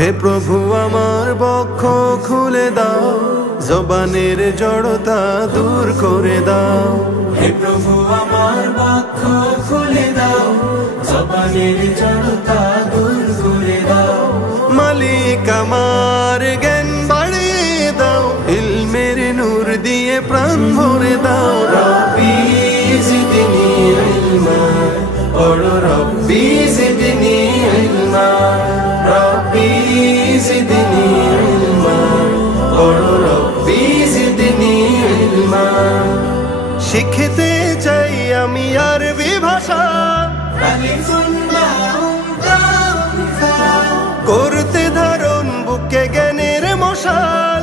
হে প্রভু আমার বক্ষ খুলে দাও, জবানের জড়তা দূর করে দাও। হে প্রভু আমার বক্ষ খুলে দাও, জবানের জড়তা দূর করে দাও। মালিক আমার জ্ঞান বাড়িয়ে দাও, ইলমের নূর দিয়ে প্রাণ ভরে দাও। রব্বি জিদনি ইলমা, পড়ো রব্বি জিদনি ইলমা, রব্বি জিদনি ইলমা, পড়ো রব্বি জিদনি ইলমা। শিখতে চাই আমি আরবি ভাষা, করতে ধারণ বুকে জ্ঞানের মশাল।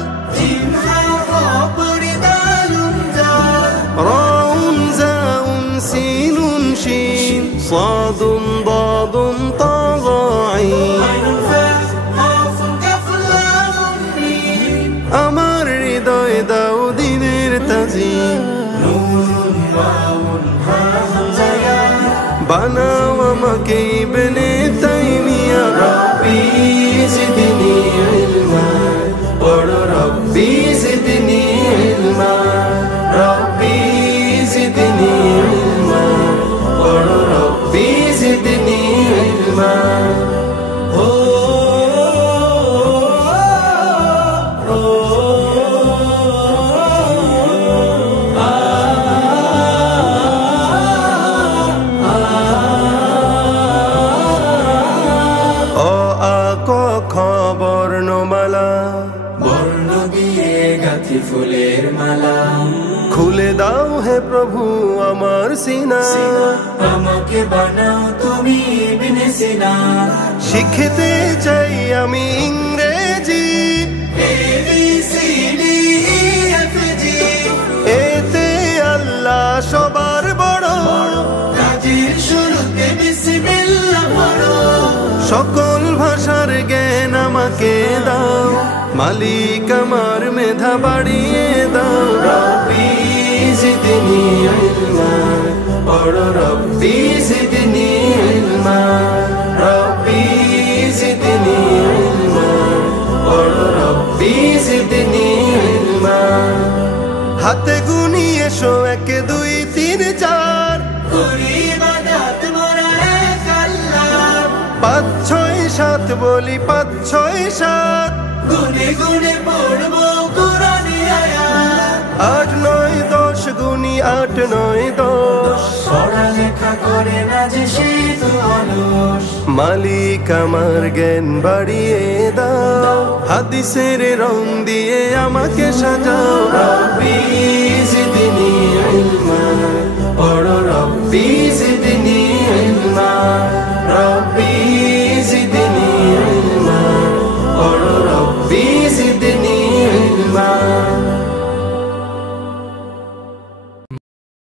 রাউন জাউন সিনুন শিন সাদুন দাদুন তা আইন। আমার হৃদয় দাও দিনের তাজিম, বানাও আমাকে ইবনে তাইমিয়া। রব্বি জিদনি ইলমা, পড়ো রব্বি জিদনি ইলমা, রব্বি জিদনি ইলমা, পড়ো রব্বি জিদনি ইলমা। বর্ণমালা, বর্ণ দিয়ে গাঁথি ফুলের মালা। খুলে দাও হে প্রভু আমার সিনা, আমাকে বানাও তুমি ইবনে সিনা। শিখতে চাই আমি ইংরেজি, ABCD EFG, এতে আল্লাহ সবার বড়। কাজের শুরুতে বিসমিল্লাহ পড়ো। সকল ভাষার জ্ঞান আমাকে দাও, মালিক আমার মেধা বাড়িয়ে দাও। রব্বি জিদনি ইলমা, পড়ো রব্বি জিদনি ইলমা, রব্বি জিদনি ইলমা, পড়ো রব্বি জিদনি ইলমা। হাতে গুনি এসো 1 2 3 4, করি ইবাদত মোরা এক আল্লাহ। 5 6 7 বলি 5 6 7, গুনে গুনে পড়বো কুরআনি আয়াত। 8 9 10 গুনি 8 9 10। পড়ালেখা করে না যে সে তো অলস। মালিক আমার জ্ঞান বাড়িয়ে দাও, হাদিসের রং দিয়ে আমাকে সাজাও। রব্বি জিদনি ইলমা, পড়ো রব্বি জিদনি